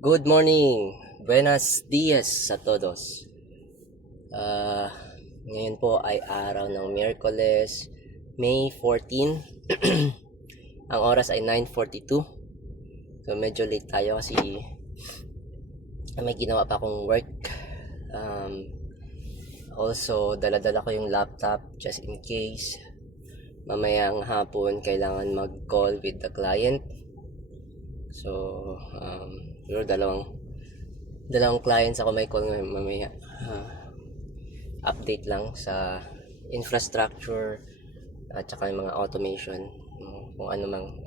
Good morning! Buenos dias sa todos. Ngayon po ay araw ng Miyerkules, May 14. Ang oras ay 9:42. So medyo late tayo kasi may ginawa pa akong work. Also, dala-dala ko yung laptop just in case mamayang hapon kailangan mag-call with the client. So, siguro dalawang clients ako may call ngayon mamaya. Update lang sa infrastructure at saka yung mga automation, kung ano mang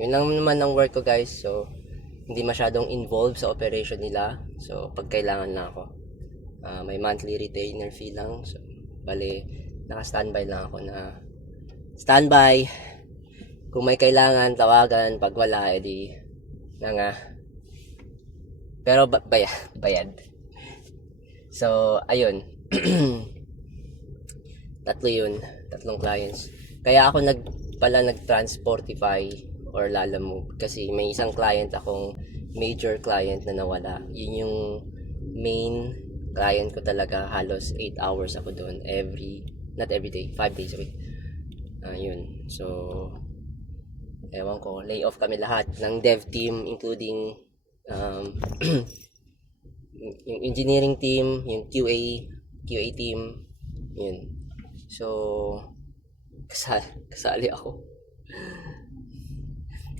yun lang naman ang work ko, guys. So hindi masyadong involved sa operation nila. So pag kailangan lang ako, may monthly retainer fee lang. So bali naka-standby lang ako na standby. Kung may kailangan tawagan, pag wala edi na nga. Pero bayad. So ayun. Tatlong clients. Kaya ako nag-Transportify or Lalamove kasi may isang client akong major client na nawala. Yun yung main client ko talaga. Halos 8 hours ako doon not every day, 5 days a week. Yun. So ewan ko, lay off kami lahat ng dev team, including yung engineering team, yung QA team, yun. So kasali ako.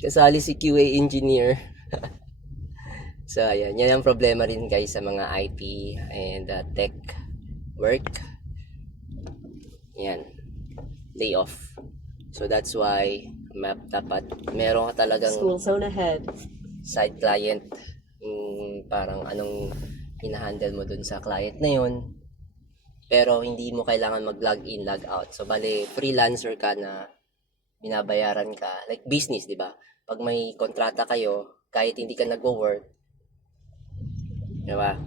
Kasali si QA engineer. So ayan, yan ang problema rin, guys, sa mga IT and tech work. Yan, lay off. So that's why dapat meron ka talagang School zone ahead. side client, parang anong hinahandle mo dun sa client na yun, pero hindi mo kailangan mag-log in, log out. So bali freelancer ka na binabayaran ka, like business, di ba? Pag may kontrata kayo, kahit hindi ka nagwo-work, di ba?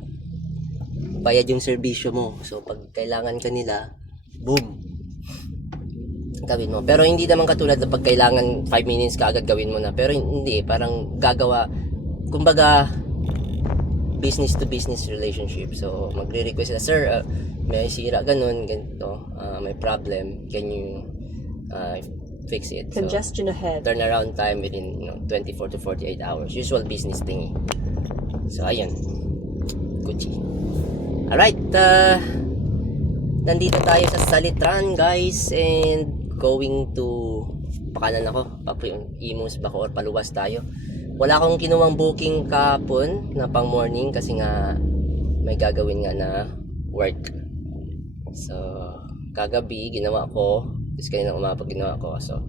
Bayad yung serbisyo mo. So pag kailangan ka nila, boom, gawin mo. Pero hindi naman katulad na pag kailangan 5 minutes ka agad gawin mo na. Pero hindi, parang gagawa, kumbaga business to business relationship. So magre-request na, sir, may sira ganun, ganito, may problem, can you fix it? So, Congestion ahead. turnaround time within 24 to 48 hours. Usual business thing. So ayun, Gucci. Alright, nandito tayo sa Salitran, guys, and going to pakanan ako, Imus Baco or paluwas tayo. Wala akong kinuwang booking kahapon na pang morning kasi nga may gagawin nga na work. So kagabi ginawa ko, tapos kanina umaga ginawa ko. So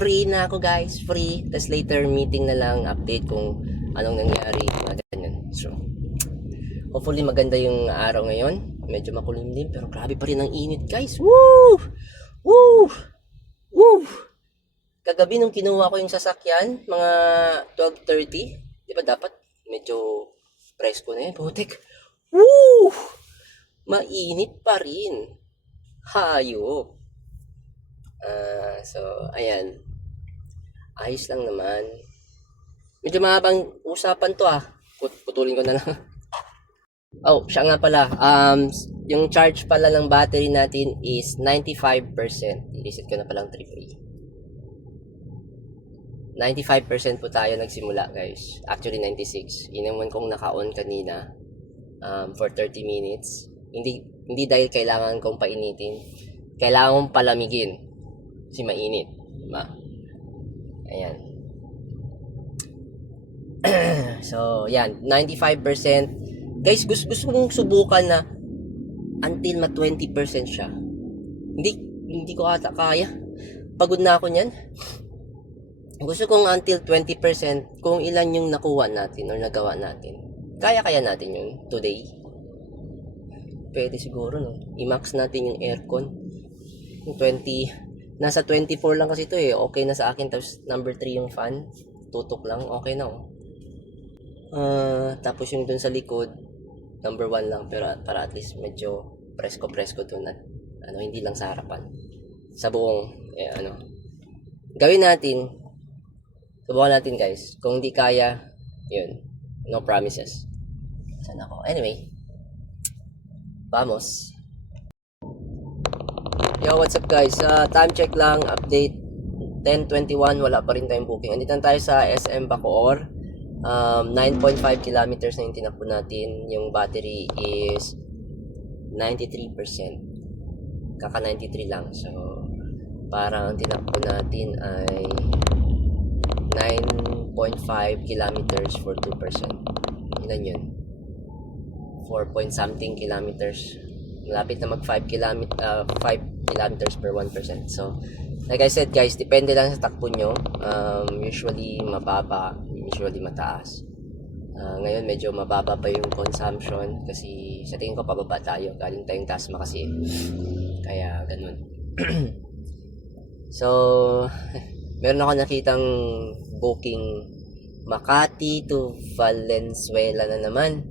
free na ako, guys, free. Tapos later meeting na lang, update kung anong nangyari, mga ganyan. So hopefully maganda yung araw ngayon. Medyo makulimlim pero grabe pa rin ang init, guys. Woo! Woo! Woo! Kagabi nung kinuha ko yung sasakyan, mga 12:30, di ba dapat medyo presko na yan, putik. Woo! Mainit pa rin. Hayop. So, ayan. Ayos lang naman. Medyo mahabang usapan to, putulin ko na lang. Oh, siya nga pala. Yung charge pala ng battery natin is 95%. I-reset ko na palang 3 95% po tayo nagsimula, guys. Actually 96. Inaman kong naka-on kanina for 30 minutes. Hindi dahil kailangan kong painitin. Kailangan kong palamigin kasi mainit, diba? Ayan. So, yan, 95%. Guys, gusto kong subukan na until ma 20% siya. Hindi ko ata kaya. Pagod na ako niyan. Gusto kong until 20%, kung ilan yung nakuha natin or nagawa natin. Kaya natin yun today. Pwede siguro, no? I-max natin yung aircon. Yung 20, nasa 24 lang kasi ito eh. Okay na sa akin. Tapos number 3 yung fan. Tutok lang. Okay na, oh. Tapos yung dun sa likod, number 1 lang. Pero para at least medyo presko dun at hindi lang sa harapan. Sa buong, gawin natin. Subukan natin, guys. Kung hindi kaya, yun. No promises. Saan ako? Anyway, vamos. Yo, what's up guys? Time check lang, update 10:21, wala pa rin tayong booking. Andito tayo sa SM Bacoor. 9.5 kilometers na yung tinakbo natin. Yung battery is 93%. Kaka 93 lang. So, parang ang tinakbo natin ay 9.5 kilometers for 2%. Ilan yun? 4 point something kilometers. Malapit na mag 5 kilometers per 1%. So, like I said guys, depende lang sa takbo nyo. Usually mababa, usually mataas. Ngayon medyo mababa pa yung consumption kasi sa tingin ko pababa tayo. Galing tayong Tasma kasi. Kaya ganun. So, meron ako nakitang booking Makati to Valenzuela na naman.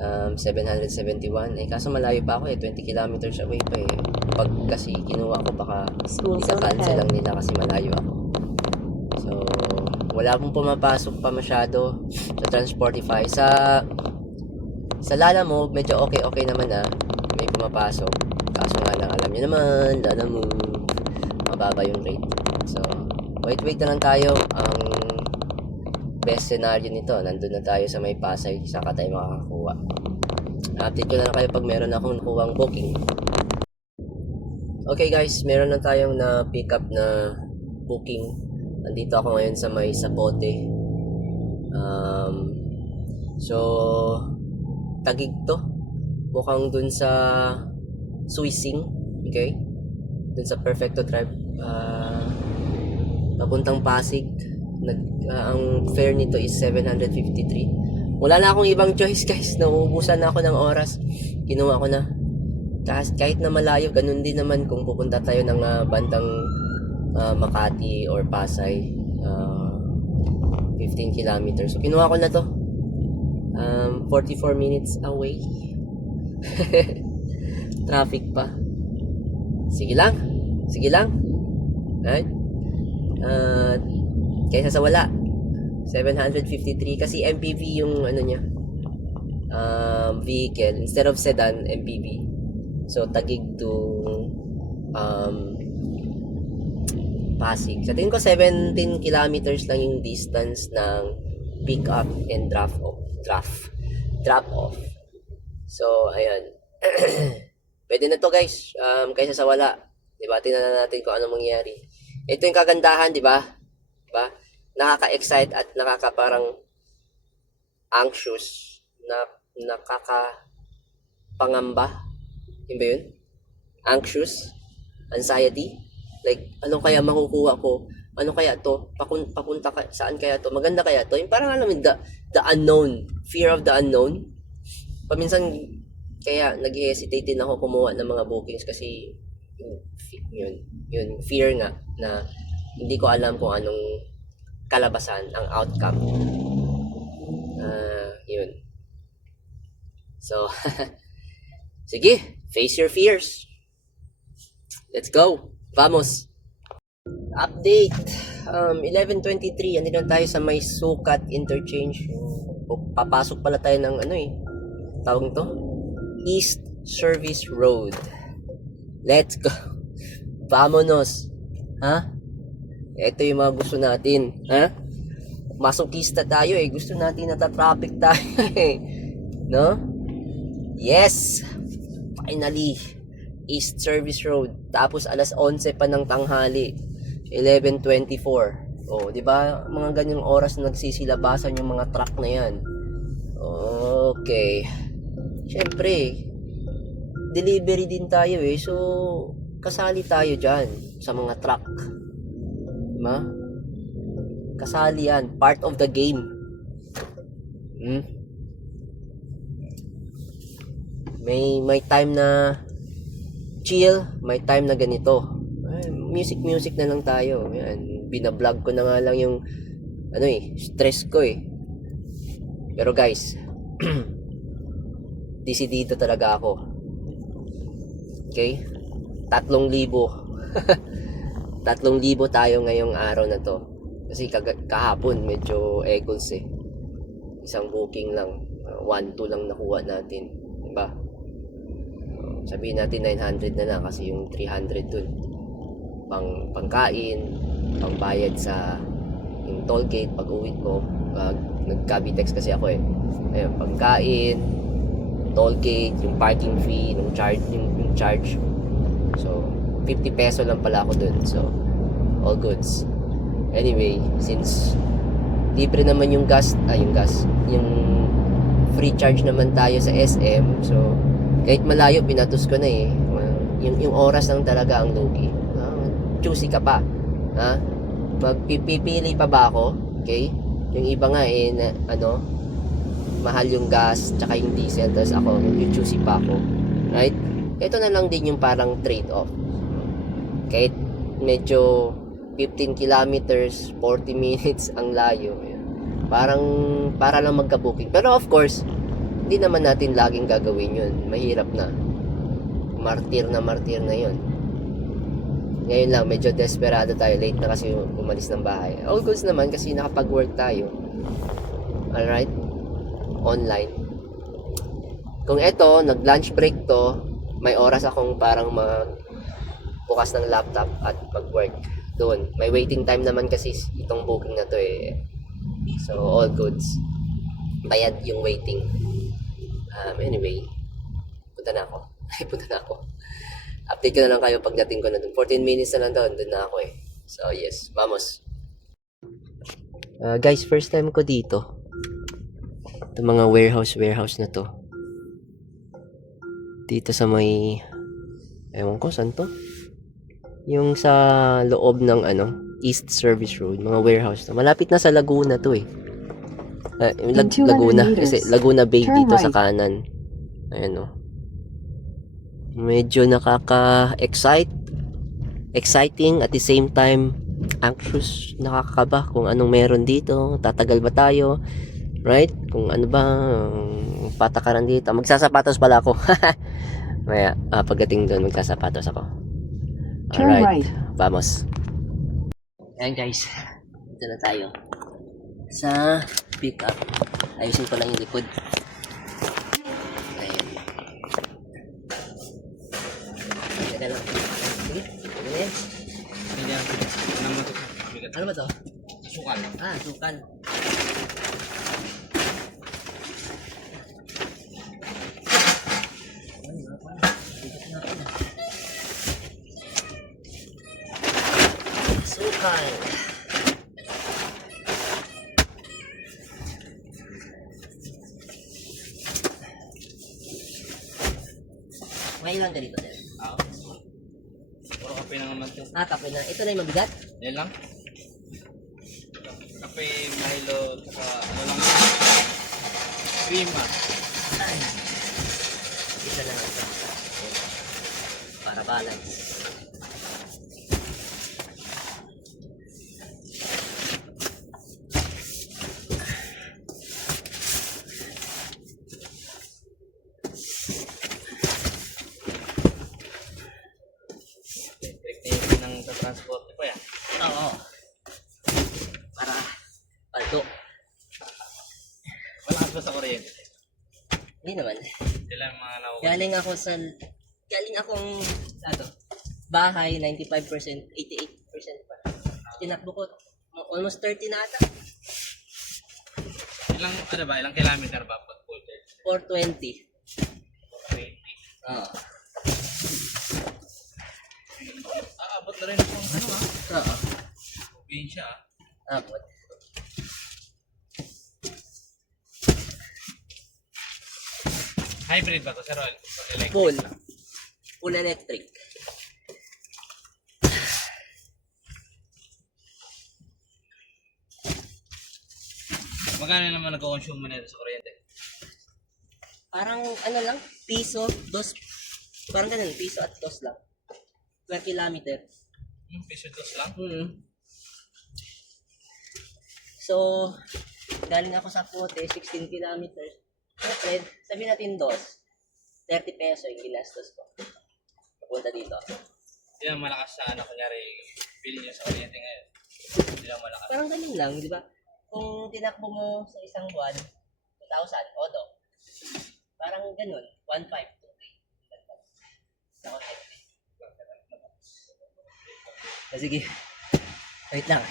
771. Kaso malayo pa ako 20 kilometers away pa Pag kasi kinuha ko baka ika-cancel lang nila kasi malayo ako. So, wala pong pumapasok pa masyado sa Transportify. Sa Lalamove, medyo okay naman may pumapasok. Kaso nga lang, alam niyo naman, Lalamove, mababa yung rate. So, wait na lang tayo. Ang best scenario nito, nandun na tayo sa may Pasay, saka tayo makakakuha. Update ko na lang kayo pag meron akong nakuhang booking. Okay guys, meron na tayong na pick up na booking. Nandito ako ngayon sa may Sapote. So, Taguig to. Mukhang dun sa Suising. Okay? Dun sa Perfecto Drive. Papuntang Pasig. Ang fare nito is 753. Wala na akong ibang choice guys. Nauubusan na ako ng oras. Kinuha ko na. Kahit na malayo, ganun din naman kung pupunta tayo ng bandang Makati or Pasay. 15 kilometers. So kinuha ko na to. 44 minutes away. Traffic pa. Sige lang. Right? Kaysa sa wala. 753 kasi MPV yung ano niya. Vehicle instead of sedan, MPV. So Taguig to Pasig. Sa tingin ko 17 kilometers lang yung distance ng pick up and drop off. So ayan. Pwede na to guys. Kaysa sa wala. Diba? Tingnan na natin kung ano mangyayari. Ito yung kagandahan, di ba? Diba? Nakaka-excite at parang anxious, nakakapangamba. Yun ba yun? Anxious, anxiety. Like, ano kaya makukuha ko? Ano kaya to? Papunta saan kaya to? Maganda kaya to? Yung parang alam mo, the unknown. Fear of the unknown. Paminsan, kaya nag-hesitate din ako kumuha ng mga bookings kasi yun, fear nga na hindi ko alam kung anong kalabasan, ang outcome. Yun. So, sige, face your fears. Let's go. Vamos. Update. 11:23. Andito tayo sa may Sukat Interchange. Papasok pala tayo ng tawag to? East Service Road. Let's go. Vamonos. Ha? Ito yung mga gusto natin. Ha? Masokista tayo Gusto natin nata-traffic tayo No? Yes. Finally. East Service Road. Tapos alas 11 pa ng tanghali. 11:24. Oh, 'di ba? Mga ganyang oras nagsisilabasan yung mga truck na 'yan. Okay. Siyempre, delivery din tayo So, kasali tayo diyan sa mga truck. Diba? Kasali yan. Part of the game. May time na chill, may time na ganito. Music na lang tayo. Yan, binablog ko na nga lang yung stress ko Pero guys, dito talaga ako. Okay? 3,000 tayo ngayong araw na to. Kasi kahapon medyo egos isang booking lang, 1-2 lang nakuha natin, diba? Sabihin natin 900 na lang kasi yung 300 dun pangkain, pangbayad sa yung toll gate pag uwi ko. Nag-Cavitex kasi ako eh. Ayun, pangkain, toll gate, yung parking fee, yung charge. So 50 peso lang pala ako dun. So all goods. Anyway, since libre naman yung yung free charge naman tayo sa SM, so kahit malayo pinatos ko na eh. Yung oras lang talaga ang lugi. Choosy ka pa. Ha? Magpipili pa ba ako? Okay? Yung iba nga eh, mahal yung gas, tsaka yung diesel, tapos ako, choosy pa ako. Right? Ito na lang din yung parang trade-off. Kahit medyo 15 kilometers, 40 minutes ang layo. Parang, para lang magka-booking. Pero of course, hindi naman natin laging gagawin yun. Mahirap na. Martir na yun. Ngayon lang, medyo desperado tayo. Late na kasi umalis ng bahay. All goods naman kasi nakapag-work tayo. Alright? Online. Kung eto, nag-lunch break to, may oras akong parang bukas ng laptop at mag-work doon. May waiting time naman kasi itong booking na to eh. So, all goods. Bayad yung waiting. Anyway, punta na ako. Update ko na lang kayo pagdating ko na dun. 14 minutes na lang doon na ako eh. So yes, vamos. Guys, first time ko dito. Ito mga warehouse na to. Dito sa may, ewan ko saan to? Yung sa loob ng East Service Road, mga warehouse na. Malapit na sa Laguna to eh. Laguna, kasi Laguna Bay dito sa kanan. Ayan o. Medyo exciting at the same time anxious, nakakaba kung anong meron dito, tatagal ba tayo, right? Kung ano ba patakaran dito. Magsasapatos pala ako. Maya, pagdating doon magsasapatos ako. Alright, vamos. Ayan guys, dito na tayo sa pick up. Ayusin ko lang yung likod. Ano ba to? Sukan. Sukan. Sukan. May ilan ka dito, sir? Puro kape na naman to. Kape na. Ito na yung mabigat? Yan lang. Kape, Milo, saka walang cream Isa na lang ito. Para balance. transport ko yan. Oo. Para paldo. Malakas ba sa kuryente? Hindi naman. Sila yung mga nakukuha. Galing akong bahay, 95%, 88% pa. Tinakbo ko, almost 30 na ata. Ilang kilometer ba pag full charge? 420. 420. Oo. Abot na rin itong Oo. probinsya Abot. Hybrid ba ito, sir? Electric Full. lang. Full electric. Magkano naman nag-consume mo nito sa kuryente? Parang lang, piso, dos, parang ganun, piso at dos lang. Per kilometer. Piso dos lang? So, galing ako sa Pote, 16 kilometers. Okay, sabihin natin dos. 30 peso yung ginastos ko. Papunta dito. Hindi lang malakas sa kunyari, bilhin niya sa kuryente ngayon. Hindi lang malakas. Parang ganun lang, di ba? Kung tinakbo mo sa isang buwan, Odo. Parang ganun. 1.5, 2K. Ako, sige. Wait lang.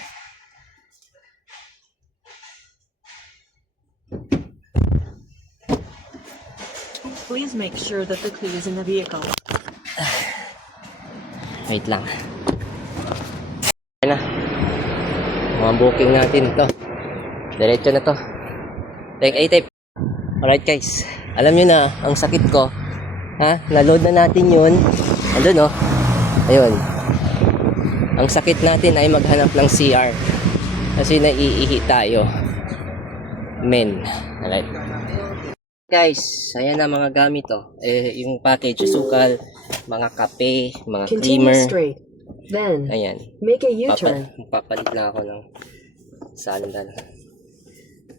Please make sure that the key is in the vehicle. Wait lang. Ayan na. Mga booking natin ito. Diretso na to. Take A-tape. Alright guys. Alam nyo na, ang sakit ko. Ha? Na-load na natin yun. Andun oh. Ayun. Ang sakit natin ay maghanap ng CR. Kasi naiihi tayo. Men. Alright. Guys, ayan na mga gamit oh. Yung package, sukal, mga kape, mga Continue creamer. straight. Then, Ayan. make a U-turn. Papalit lang ako ng sandal.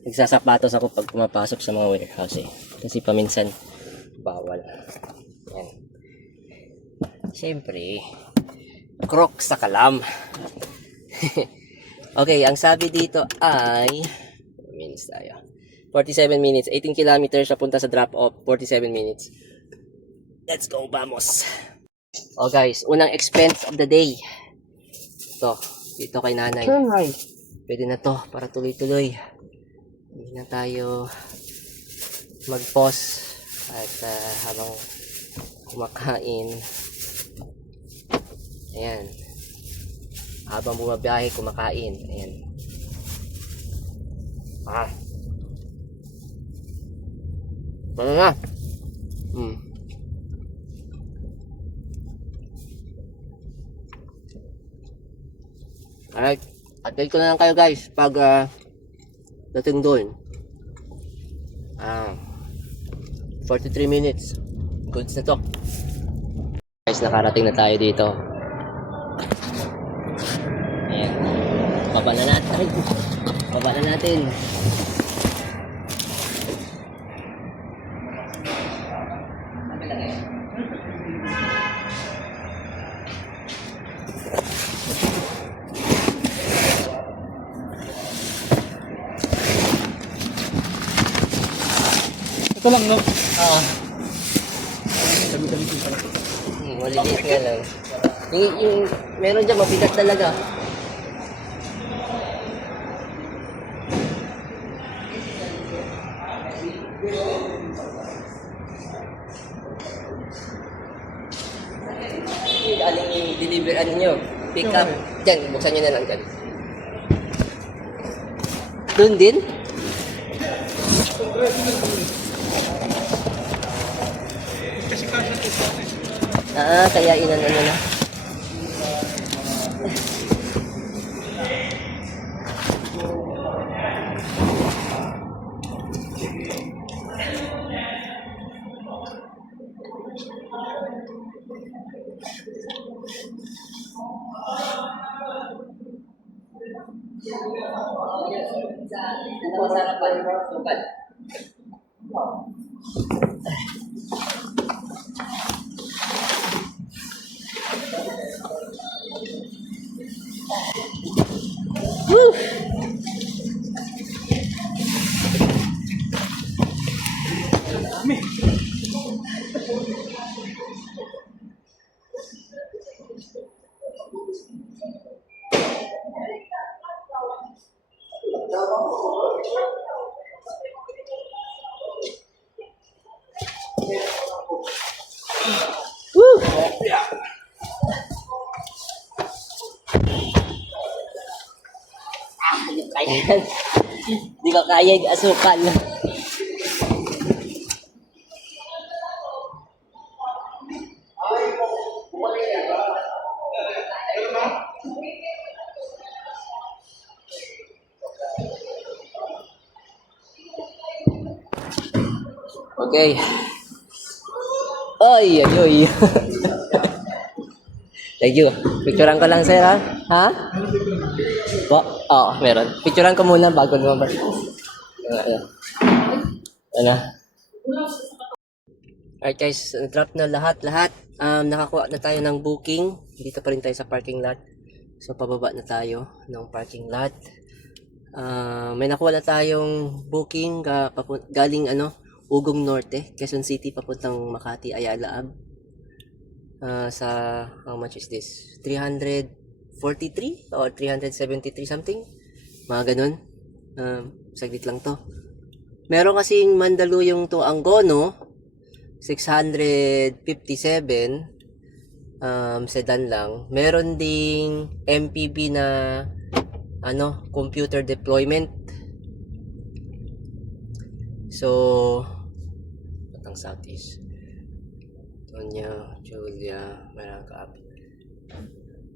Nagsasapatos ako pag pumapasok sa mga warehouse eh. Kasi paminsan, bawal. Ayan. Siyempre, Crocs sa kalam. Okay, ang sabi dito ay minutes tayo. 47 minutes, 18 kilometers papunta sa drop off, 47 minutes. Let's go, vamos. Oh guys, unang expense of the day. Ito, dito kay nanay. Turn right. Pwede na to para tuloy-tuloy. Hindi na tayo mag-pause at habang kumakain. Ayan. Habang bumabiyahe, kumakain. Ayan. Ano na? Alright. Update ko na lang kayo guys pag dating doon. 43 minutes. Goods na to. Guys, nakarating na tayo dito. Ayan. Baba na natin. Baba na natin. Ito lang, no? Oo. Maliliit nga lang. Yung meron dyan, mabigat talaga. Aling deliver, ano nyo? Pick up. Dyan, buksan nyo na lang dyan. Doon din? Kaya inano na. Ito sa harapan, sukal. Woo! Woo! Hindi ko kaya yan. Hindi ko kaya yung asukal. Okay. Ay, ay, ay. Thank you. Picturean ko lang, sir, ha? Ha? Oo, meron. Picturean ko muna bago lumabas. Ano? Alright guys, drop na lahat. Nakakuha na tayo ng booking. Dito pa rin tayo sa parking lot. So, pababa na tayo ng parking lot. May nakuha na tayong booking galing Ugong Norte, Quezon City papuntang Makati Ayala Ab. Sa how much is this? 343 or 373 something. Mga ganun. Saglit lang to. Meron kasing Mandaluyong to Angono 657 sedan lang. Meron ding MPV na computer deployment. So patang Southeast. Tonya, Julia, meron kaapit.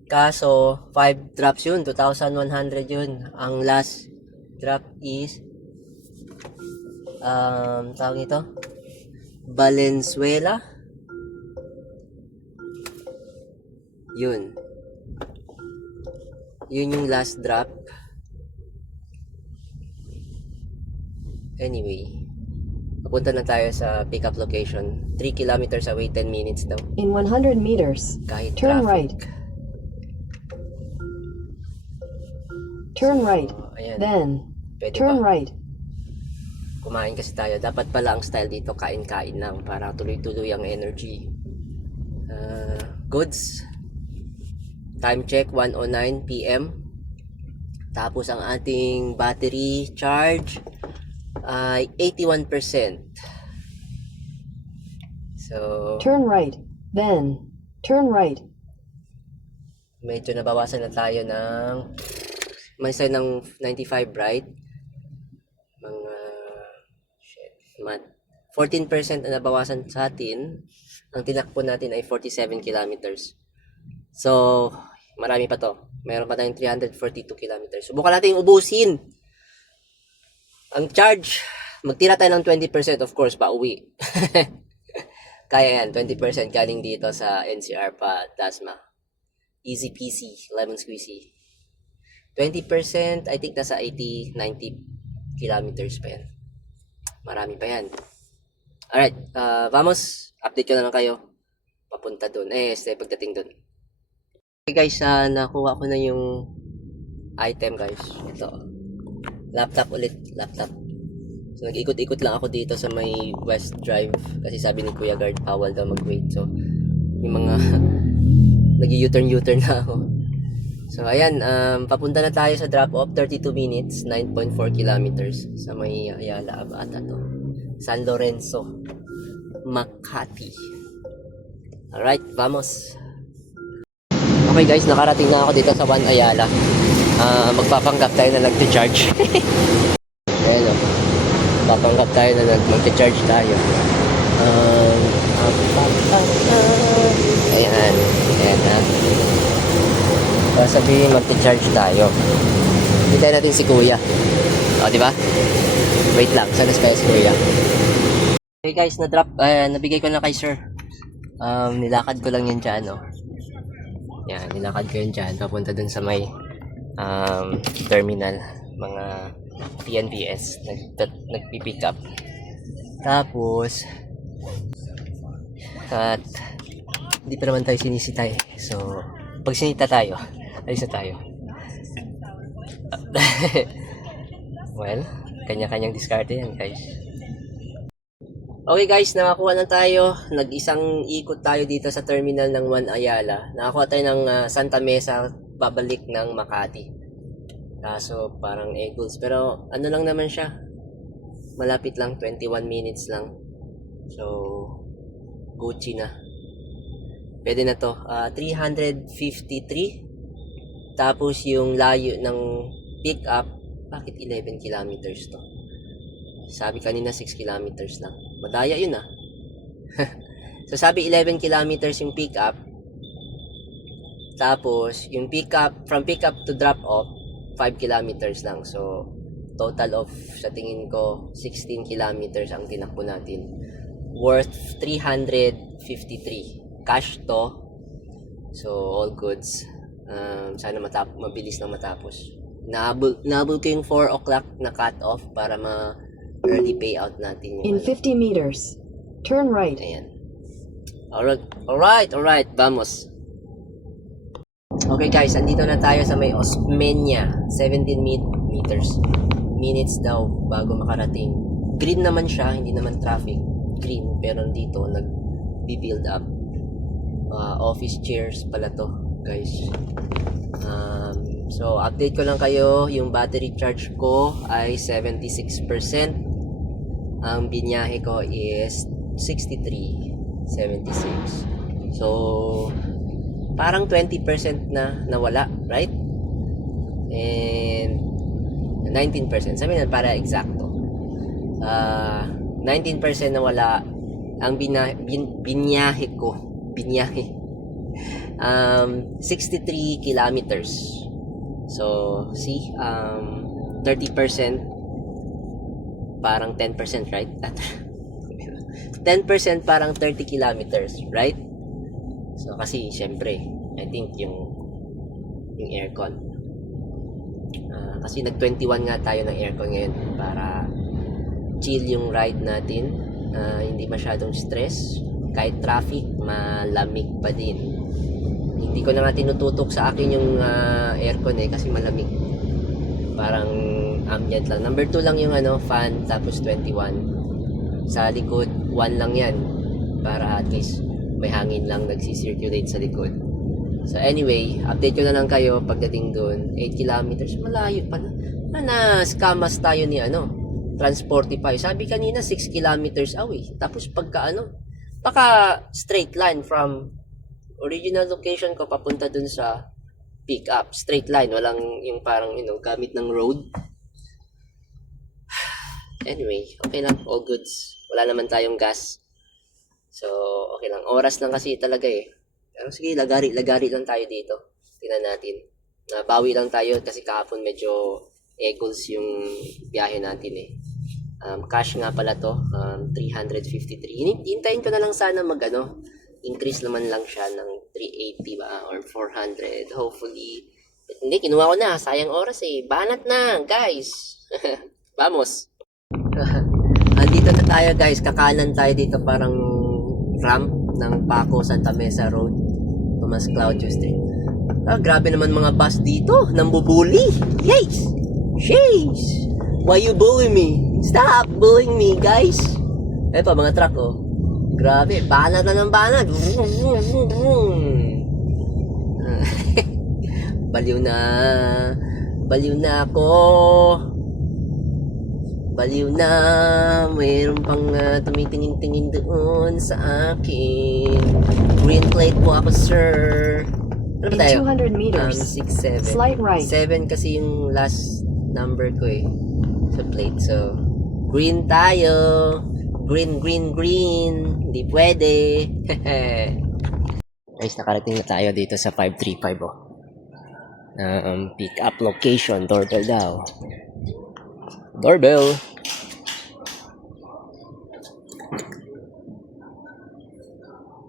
Kaso 5 drops yun, 2,100 yun. Ang last drop is tawag ito Valenzuela. Yun yung last drop. Anyway, papunta na tayo sa pickup location. 3 kilometers away, 10 minutes daw. In 100 meters, Kahit turn traffic. right. Turn right. Ayan. Then, Pwede turn ba? right. Kumain kasi tayo. Dapat pala ang style dito, kain-kain lang para tuloy-tuloy ang energy. Goods. Time check, 1:09 PM. Tapos ang ating battery charge ay 81%. So, Turn right. Then, turn right. medyo nabawasan na tayo ng tayo ng 95, right? Mga 14% na nabawasan sa atin. Ang tinakbo natin ay 47 kilometers. So, marami pa to. Meron pa tayong 342 kilometers. Subukan natin ubusin. Ang charge, magtira tayo ng 20%, of course, pa uwi. Kaya yan, 20% galing dito sa NCR pa Dasma. Easy peasy, lemon squeezy. 20%, I think nasa 80, 90 kilometers pa yan. Marami pa yan. Alright, vamos. Update ko na lang kayo. Papunta dun. Pagdating dun. Okay guys, nakuha ko na yung item guys. Ito. Laptop ulit. Laptop. So nag-ikot-ikot lang ako dito sa may West Drive. Kasi sabi ni Kuya Guard, bawal daw mag-wait. So, yung mga nag-U-turn na ako. So ayan, papunta na tayo sa drop-off. 32 minutes, 9.4 kilometers sa may Ayala Abata to. San Lorenzo, Makati. Alright, vamos. Okay guys, nakarating na ako dito sa One Ayala. Magpapanggap tayo na nag-charge. Ayan o. Papanggap tayo na mag-charge tayo. Ayan. Ayan ha. Sabihin mag-charge tayo. Hintayin natin si Kuya. O, di ba? Wait lang, sana kaya si Kuya. Okay guys, nabigay ko na kay sir. Nilakad ko lang yun dyan, no? Yan, nilakad ko yun dyan. Papunta dun sa may terminal. Mga PNVS. Nagpipick up. Tapos, at hindi pa naman tayo sinisita eh. So, pag sinita tayo, alis na tayo. Well, kanya-kanyang diskarte yan guys. Okay guys, nakakuha na tayo. Nag-isang ikot tayo dito sa terminal ng One Ayala. Nakakuha tayo ng Santa Mesa babalik ng Makati. Kaso parang Eagles. Pero ano lang naman siya. Malapit lang, 21 minutes lang. So, Gucci na. Pwede na to. 353. Tapos yung layo ng pick up, bakit 11 kilometers to? Sabi kanina 6 kilometers lang. Madaya yun ah. So sabi 11 kilometers yung pick up. Tapos yung pick up, from pick up to drop off, 5 kilometers lang. So total of, sa tingin ko, 16 kilometers ang tinakbo natin. Worth 353. Cash to. So all goods. Sana mabilis na matapos. Naabol ko yung 4 o'clock na cut off para early payout natin yung In 50 meters, turn right. Ayan. Alright, vamos. Okay guys, andito na tayo sa may Osmeña, 17 minutes daw bago makarating. Green naman siya, hindi naman traffic. Green, pero dito nag-build up. Office chairs pala to, guys. So, update ko lang kayo. Yung battery charge ko ay 76%. Ang binyahe ko is 63.76. So, parang 20% na nawala, right? And 19%. Sabi na para eksakto. 19% nawala ang binyahe ko. Binyahe. 63 kilometers. So, see, 30% parang 10%, right? 10% parang 30 kilometers, right? So, kasi, syempre, I think yung aircon. Kasi nag-21 nga tayo ng aircon ngayon para chill yung ride natin. Hindi masyadong stress. Kahit traffic, malamig pa din. Hindi ko na nga tinututok sa akin yung aircon kasi malamig. Parang ambient lang. Number 2 lang yung fan, tapos 21. Sa likod, 1 lang yan. Para at least may hangin lang nagsisirculate sa likod. So anyway, update ko na lang kayo pagdating doon. 8 kilometers, malayo pa na. Scamas tayo ni Transportify. Sabi kanina 6 kilometers away. Tapos pagka baka straight line from original location ko papunta dun sa pick up. Straight line, walang yung parang gamit ng road. Anyway, okay lang, all goods. Wala naman tayong gas. So, okay lang. Oras lang kasi talaga Pero sige, lagari lang tayo dito. Tingnan natin. Bawi lang tayo kasi kahapon medyo equals yung biyahe natin cash nga pala to, 353. Hintayin ko na lang sana increase naman lang siya ng 380 ba or 400 hopefully. Hindi, kinuha ko na, sayang oras banat na guys. Vamos. Andito na tayo guys, kakanan tayo dito, parang ramp ng Paco Santa Mesa Road, Tomas Claudio Street. Grabe naman mga bus dito, nambubuli. Yes! Sheesh! Why you bully me? Stop bullying me, guys! Pa, mga truck, Grabe, banat na ng banat. Baliw na. Baliw na ako. Baliw na. Mayroon pang tumitingin-tingin doon sa akin. Green plate po ako, sir. Ano ba In tayo? 200 meters, 6, 7. slight right. 7 kasi yung last number ko sa plate. So, green tayo. Green. Hindi pwede. Guys, nakarating na tayo dito sa 535 pick up location. Doorbell daw. Doorbell.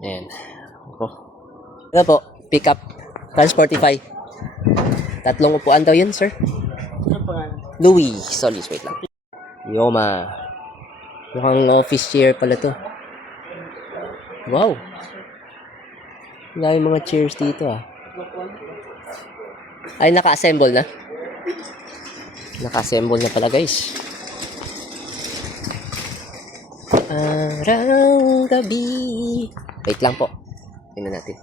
Ayan. Ano po? Pick up. Transportify. 3 upuan daw yun, sir. Louis Solis, wait lang. Yoma. Mukhang office chair pala to. Wow. Wala yung mga chairs dito Ay, naka-assemble na. Naka-assemble na pala, guys. Arang gabi. Wait lang po. Tingnan natin.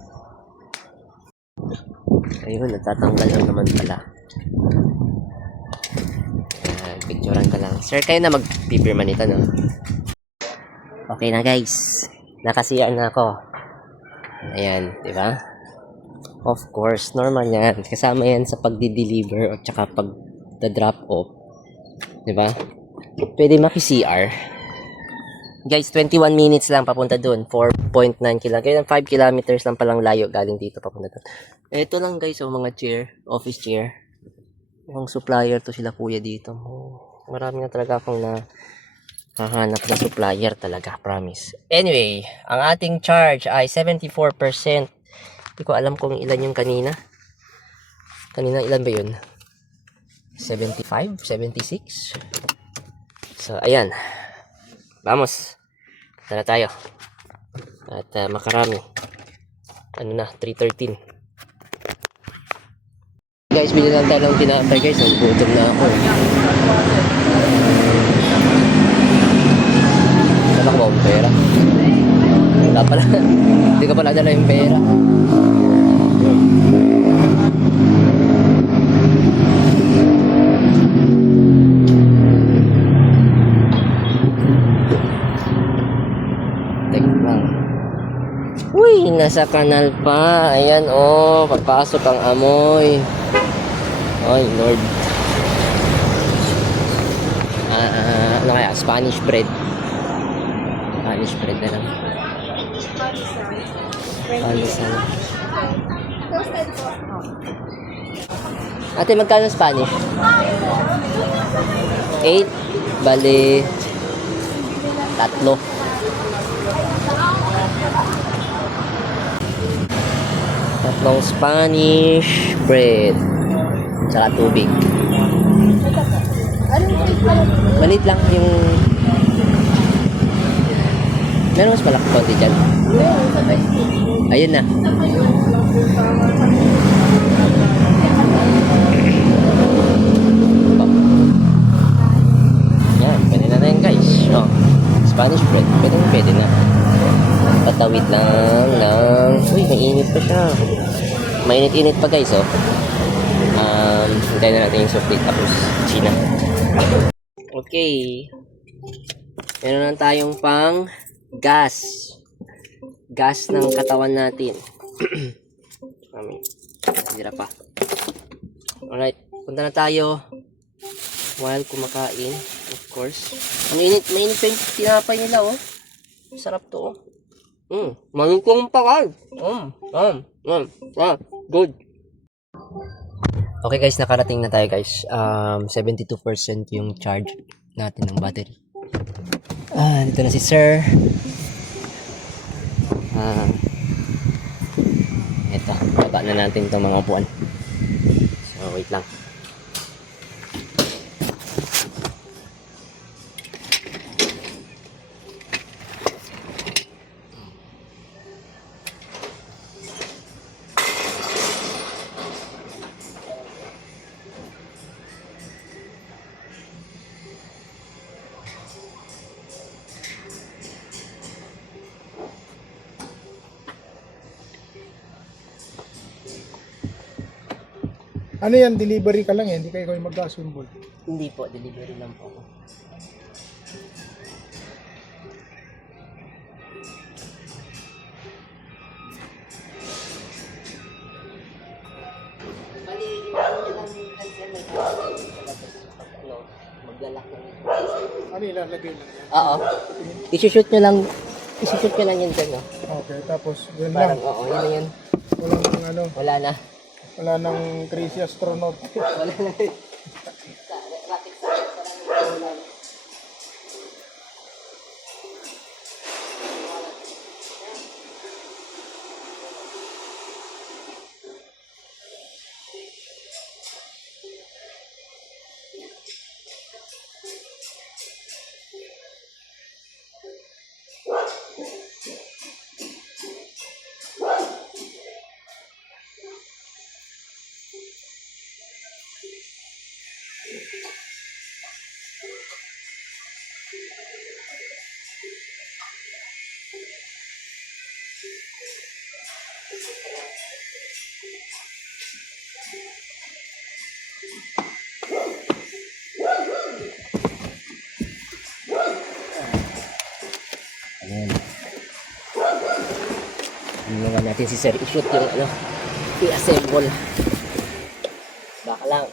Ayun, natatanggal lang naman pala. Picturean ka lang. Sir, kayo na magpipirma nito, no? Okay na, guys. Nakasiyan na ako. Ayan, di ba? Of course, normal yan. Kasama yan sa pagdi-deliver at saka pag-drop off. Di ba? Pwede maki-CR. Guys, 21 minutes lang papunta dun. 4.9 km. Kaya 5 kilometers lang palang layo galing dito papunta dun. Ito lang guys, mga chair. Office chair. Yung supplier to sila kuya dito. Marami na talaga akong hahanap na supplier talaga, promise. Anyway, ang ating charge ay 74%. Hindi ko alam kung ilan yung kanina. Kanina ilan ba yun? 75? 76? So, ayan. Vamos. Tara tayo. At makarami. Ano na, 313. Guys, bili lang tayo ng tinapay guys. Nagugutom na ako. Wala ko ba akong pera? Wala pala. Hindi ka pala dala yung pera. Tekma. Uy, nasa kanal pa. Ayan, oh. Papasok ang amoy. Ay, Lord. Ano kaya? Spanish bread. Spanish bread na lang. Pandesal. Ate, magkano Spanish? 8. Bali. 3. Tatlong Spanish bread. Tsaka tubig. Malit lang yung... Meron mas malaki konti dyan. Ayun na. Yan, pwede na rin guys. Oh, Spanish bread. Pwede na. Patawid lang ng... Uy, mainit pa siya. Mainit-init pa guys, oh. Hintayin na natin yung soft date tapos China. Okay. Meron na tayong pang gas. Gas ng katawan natin. Kami. Hira pa. Alright. Punta na tayo. While kumakain. Of course. Ang init. Mainit pa yung tinapay nila, oh. Sarap to, oh. Malutong pa, guys. Good. Okay guys, nakarating na tayo guys. 72% yung charge natin ng battery. Dito na si Sir. Ito, baba na natin itong mga upuan. So, wait lang. Ano yan, delivery ka lang eh, hindi kayo mag-assemble. Hindi po, delivery lang po ako. Ano ilalagay lang yan? Oo. I-shoot nyo lang yun dyan, no? Okay, tapos yun Parang, lang. oo, yun na yun. Walang ano, Wala na. wala nang crazy astronaut. Wala na. Ayan. Ginawa natin si Sir i-shoot yung ano, i-assemble. Baka lang.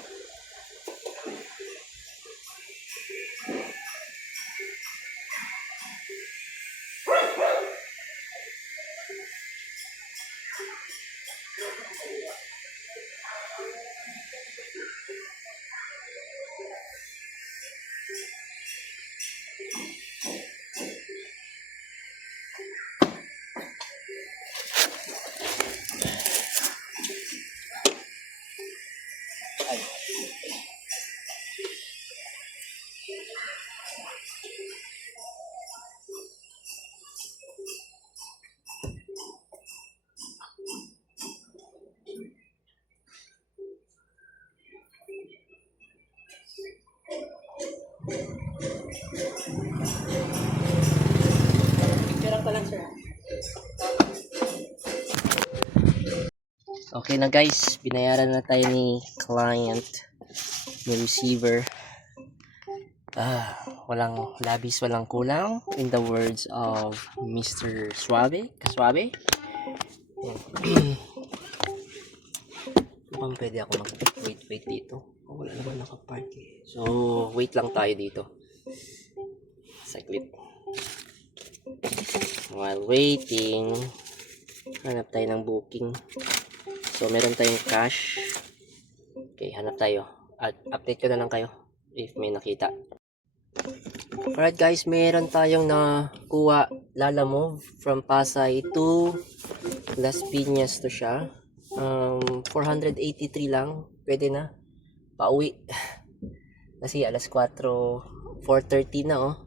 Okay na guys, binayaran na tayo ni client, ni receiver. Walang labis, walang kulang. In the words of Mr. Suave, Kaswabe. Kung pwede ako mag-wait dito. Wala naman nakapark eh. So, wait lang tayo dito. Saglit. While waiting, hanap tayo ng booking. So, meron tayong cash. Okay, hanap tayo. At update ko na lang kayo if may nakita. Alright guys, meron tayong nakuha Lalamove from Pasay to Las Piñas to siya. 483 lang. Pwede na. Pauwi. Kasi alas 4:30 na oh.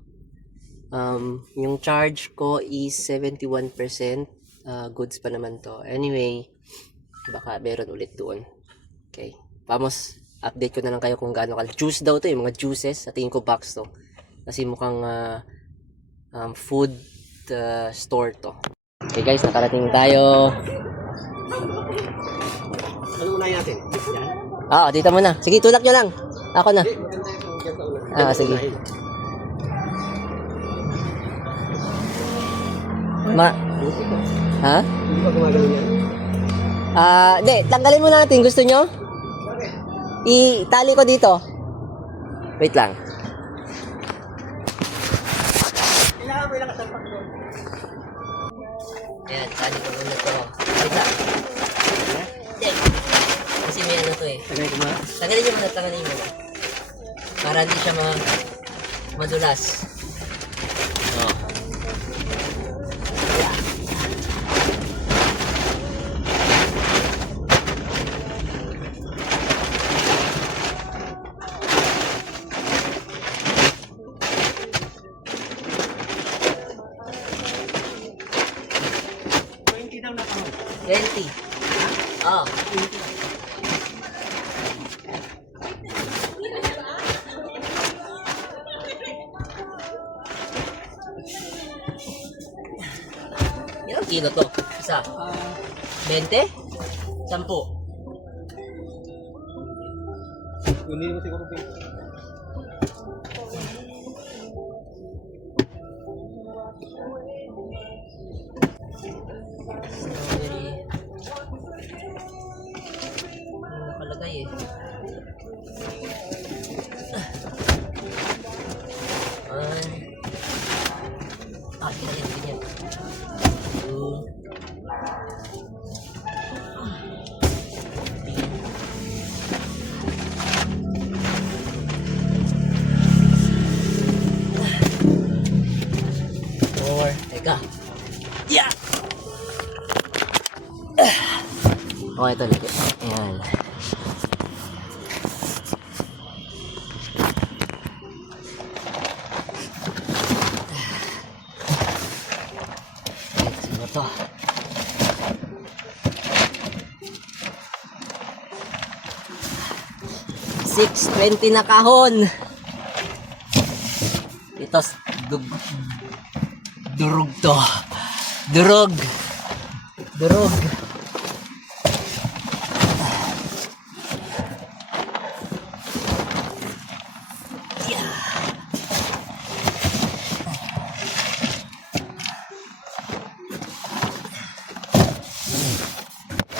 Yung charge ko is 71%. Goods pa naman to. Anyway, baka meron ulit doon. Okay. Vamos, update ko na lang kayo kung gaano ka. Juice daw to, yung mga juices. Sa tingin ko box to. Kasi mukhang food store to. Okay guys, nakarating tayo. Ano unahin natin? Ah, dito muna. Sige, tulak nyo lang. Ako na. Sige. Ha? Hindi ba gumagano yan? Hindi. Tanggalin muna natin. Gusto nyo? Itali ko dito. Wait lang. Kailangan mo ilang katampak doon. Ayan, tali ko muna to. Wait lang. Hindi. Kasi may ano to eh. Tanggalin nyo muna, tanggalin nyo muna. Para hindi siya madulas. Oh. Daw na pa. 20. Oh. Ilang kilo to? Isa? 20? 10? Hindi mo siguro din. Nakalagay eh. Ganyan. 2. Teka. Yeah! Oh, ito lagi. Ayan. Sino to? $6.20 na kahon. Ito, durog to. Durog.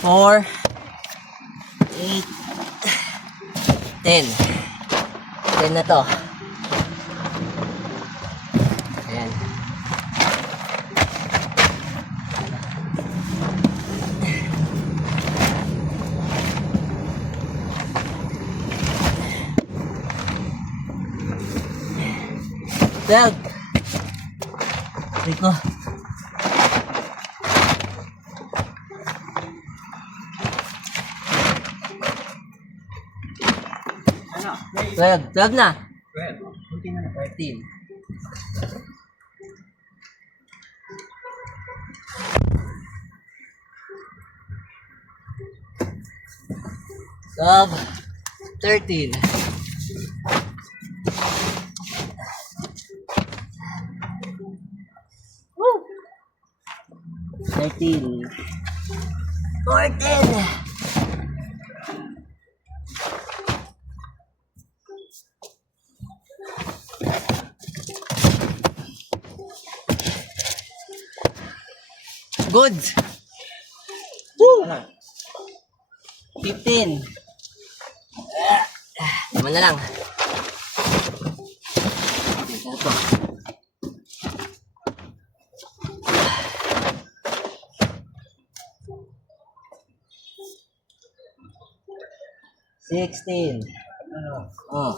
Four, 8, 10. 10 na to. Ayan. Dog. Rico. Dog na. 13. Dog. 13. Woo! 13. 14. Pagod. Woo! 15. Tama na lang. Ito. $16. Oh.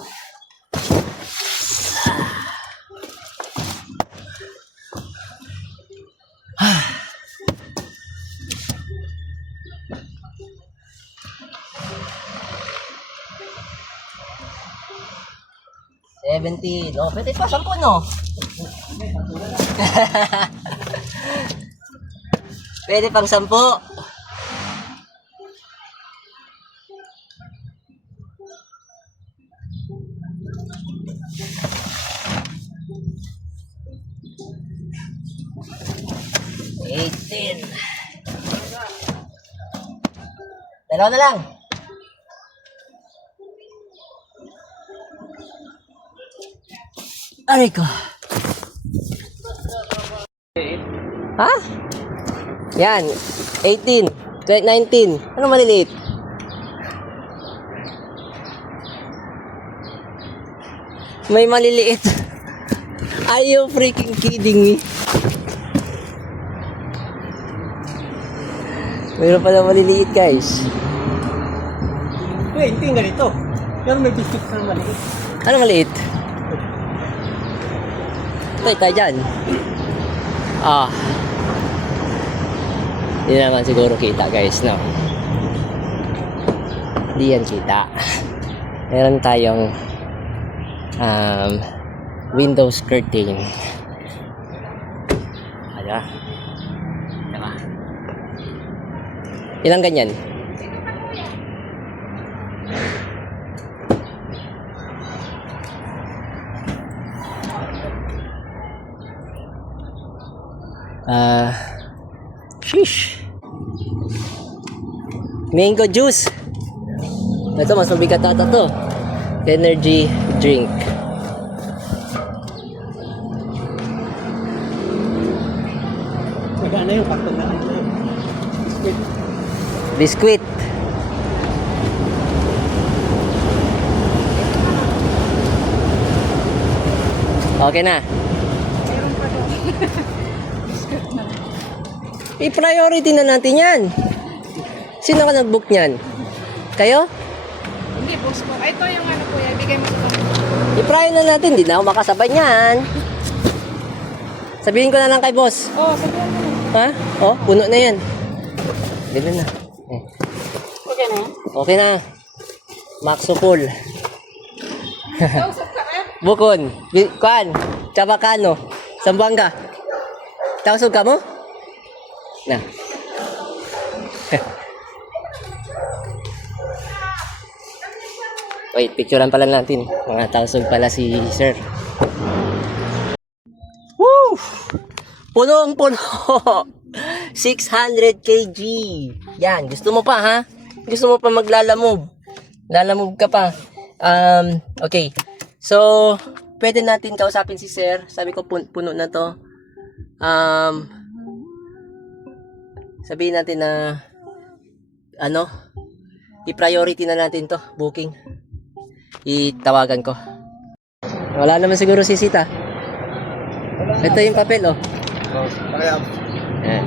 $17. Oh, pwede pa 10, no? Pwede pang 10. $18. Dalawa na lang. Aray ko. Ha? Yan. 18. 19. Ano maliliit? May maliliit. Are you freaking kidding me? Mayroon pala maliliit, guys. Hindi yung ganito. Pero may biscuit na maliit. Ano maliit? Tayo dyan. Ah. Hindi naman siguro kita, guys, no? Hindi yan kita. Meron tayong windows curtain. Ada. Diba? Ilang ganyan? Sheesh. Mango juice. Ito, mas mabigat ata to. Energy drink. Magana yung karton na ito. Biscuit. Biscuit. Okay na. I-priority na natin yan. Sino ka nag-book niyan? Kayo? Hindi, boss ko. Ito yung ano kuya, ibigay mo sa kanya. I-prior na natin. Hindi na ako makasabay niyan. Sabihin ko na lang kay boss. Oh, sabihan mo na. Ha? Oh, puno na yan. Dito na. Eh. Okay na yan? Okay na. Maxo full. Kausap ka rin? Bukon. Kuan. Chabacano. Sambuanga. Tausog ka mo? Na. Wait, picturean pala natin. Mga tausog pala si sir. Woo! Punong-puno! 600 kg. Yan, gusto mo pa ha? Gusto mo pa maglalamove? Lalamove ka pa. Okay. So, pwede natin kausapin si sir. Sabi ko puno na to. Sabihin natin na i-priority na natin to, booking. Itawagan ko. Wala naman siguro si Sita. Ito yung papel, oh. Ayan.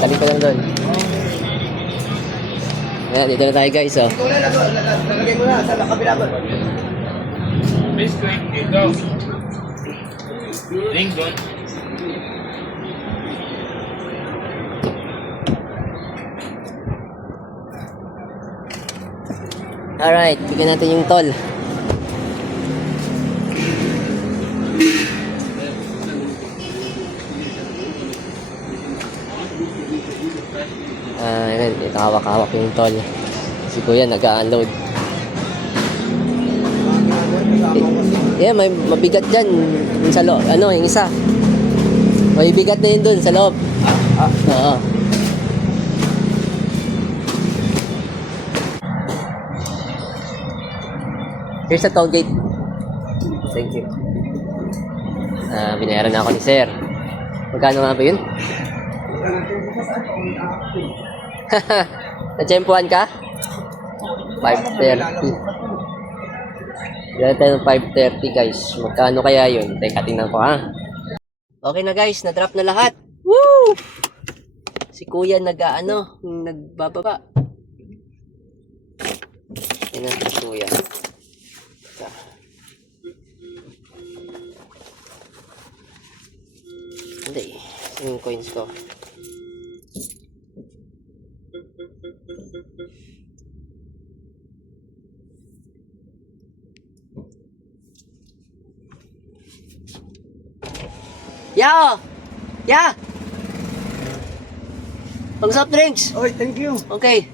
Tali ko lang doon. Ayan, dito na tayo, guys, oh. Lalagay mo na sa kabila ba? Biscuit dito. Link doon. Alright, bigyan natin yung toll. Ito hawak-hawak yung toll. Si kuya nag-unload. Yeah, may mabigat dyan. Yung sa loob, yung isa. May bigat na yun dun sa loob. Oo. Here's the toll gate. Thank you. Binayaran na ako ni sir. Magkano nga ba yun? Natsempuhan ka? 5:30. Yan tayo ng 5:30 guys. Magkano kaya yun? Teka, tingnan ko ha. Okay na guys, na-drop na lahat. Woo! Si kuya nagbababa. Yan ang si kuya. Hindi. Yung coins ko. Yo! Yeah! Pang soft drinks! Oy, thank you. Okay.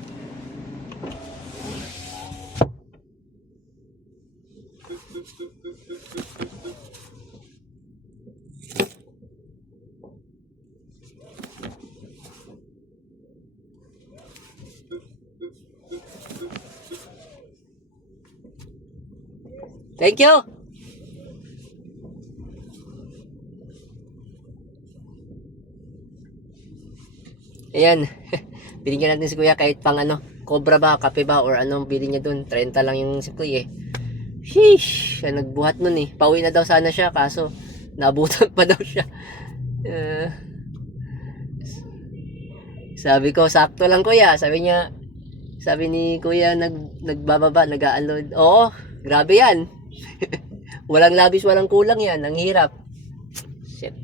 Thank you! Ayan. Binigyan natin si kuya kahit pang cobra ba, kape ba, or anong bili niya dun. 30 lang yung si kuya eh. Sheesh! Nagbuhat nun eh. Pauwi na daw sana siya, kaso nabutan pa daw siya. Sabi ko, sakto lang kuya. Sabi ni kuya, nagbababa, nag-unload. Oo, grabe yan. Walang labis, walang kulang yan. Ang hirap. Shit.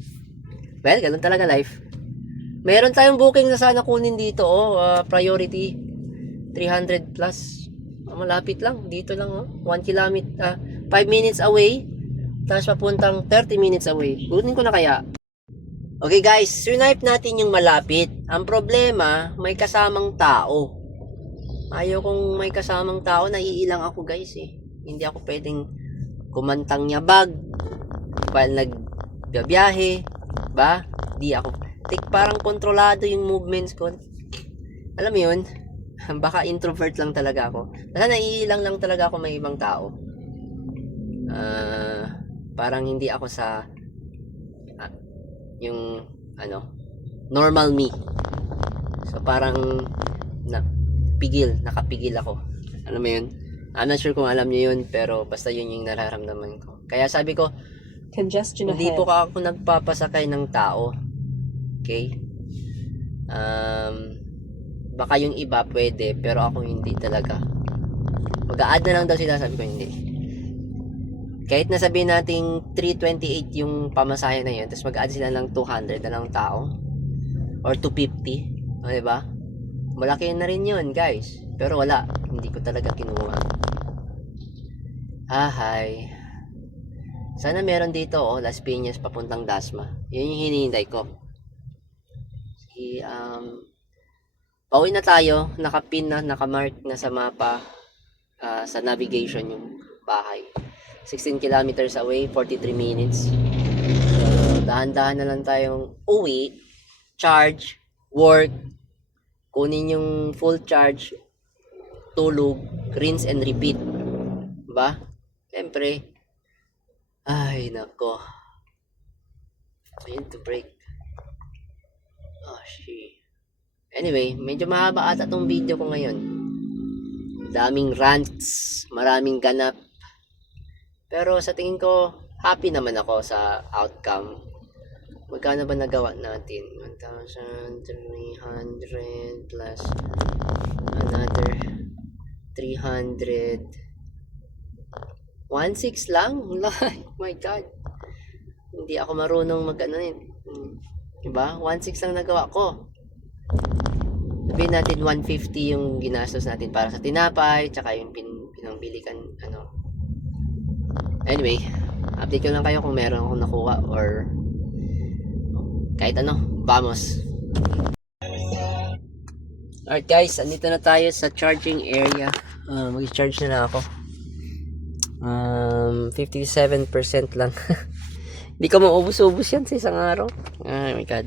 Well, ganun talaga life. Meron tayong booking na sana kunin dito, priority 300 plus. Malapit lang, dito lang 1 kilometer, 5 minutes away. Tapos papuntang 30 minutes away. Kunin ko na kaya. Okay guys, swipe natin yung malapit. Ang problema, may kasamang tao. Ayaw kong may kasamang tao, naiilang ako guys eh. Hindi ako pwedeng kumantang nyabag while nagbiyahe, ba? Di ako parang kontrolado yung movements ko. Alam mo yun? Baka introvert lang talaga ako. Basta naiilang lang talaga ako may ibang tao. Parang hindi ako sa yung normal me. So parang nakapigil ako. Alam mo yun? I'm not sure kung alam niyo yun, pero basta yun yung nararamdaman ko. Kaya sabi ko, Congestion hindi ahead. po ako nagpapasakay ng tao. Okay? Baka yung iba pwede, pero ako hindi talaga. Mag-a-add na lang daw sila, sabi ko hindi. Kahit nasabihin nating 328 yung pamasahe na yun, tapos mag-add sila ng 200 na lang tao, or 250, diba? Malaki na rin yun, guys. Pero wala, hindi ko talaga kinuha. Hi. Sana meron dito, Las Piñas papuntang Dasma. Yun yung hinihintay ko. Pauwi na tayo, nakapin na, nakamark na sa mapa, sa navigation yung bahay. 16 kilometers away, 43 minutes. So, dahan-dahan na lang tayong uwi, charge, work, kunin yung full charge, tulog, rinse and repeat. Diba? Siyempre, ay nako. I need to break. Oh, shit. Anyway, medyo mahaba ata tong video ko ngayon. Daming rants, maraming ganap. Pero sa tingin ko, happy naman ako sa outcome. Magkano ba nagawa natin? 1,300 plus another 300. 1,600 lang? My God. Hindi ako marunong diba? 1,600 lang nagawa ko. Sabihin natin 150 yung ginastos natin para sa tinapay, tsaka yung pinangbili kan Anyway, update ko lang kayo kung meron akong nakuha or kahit vamos. Alright guys, andito na tayo sa charging area. Mag-charge na ako. 57% lang. Hindi ko maubos-ubos yan sa isang araw. Oh my God.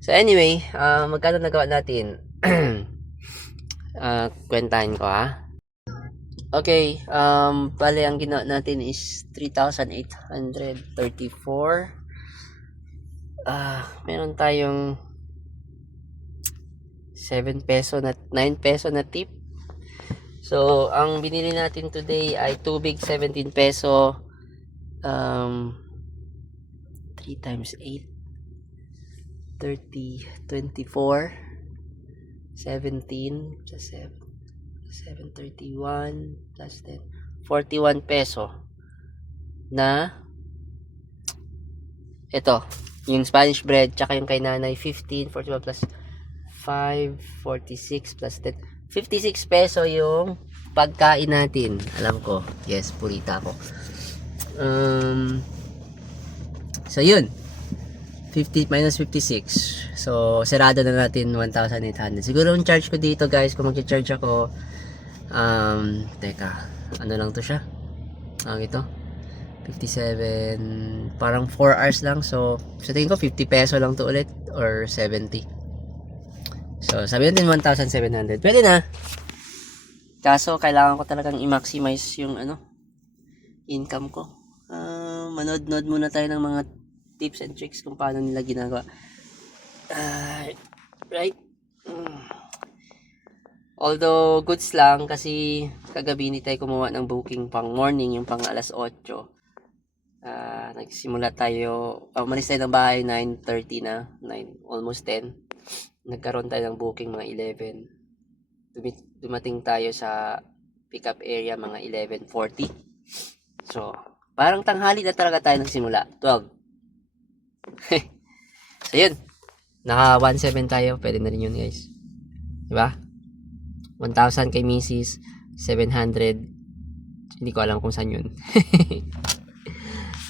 So anyway, magkano nagawa natin? Kwentahin ko Okay, bale ang ginawa natin is 3,834. Meron tayong 7 peso na 9 peso na tip. So, ang binili natin today ay tubig 17 peso. 3 times 8 30, 24 17 plus 7 731 plus 10 41 peso na ito, yung Spanish bread tsaka yung kay nanay 15, 41 plus 5, 46 plus 10 56 peso yung pagkain natin. Alam ko, yes, purita ako. So yun, 50 minus 56. So, sarado na natin 1,800. Siguro yung charge ko dito, guys, kung mag-charge ako, teka, ano lang to siya? Ang ito, 57, parang 4 hours lang. So, sa tingin ko, 50 peso lang to ulit, or 70. So, sabihin natin 1,700. Pwede na. Kaso, kailangan ko talagang i-maximize yung, income ko. Manood-nood muna tayo ng mga tips and tricks kung paano nila ginagawa. Right? Although goods lang kasi kagabi hindi tayo kumuha ng booking pang morning, yung pang alas 8. Nagsimula tayo, umalis tayo ng bahay 9:30 na, 9, almost 10. Nagkaroon tayo ng booking mga 11. Dumating tayo sa pick-up area mga 11:40. So, parang tanghali na talaga tayo nagsimula, 12. So yun, naka 1,700 tayo, pwede na rin yun, guys, diba? 1,000 kay Mrs. 700, hindi ko alam kung saan yun.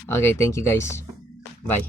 Okay, thank you guys, bye.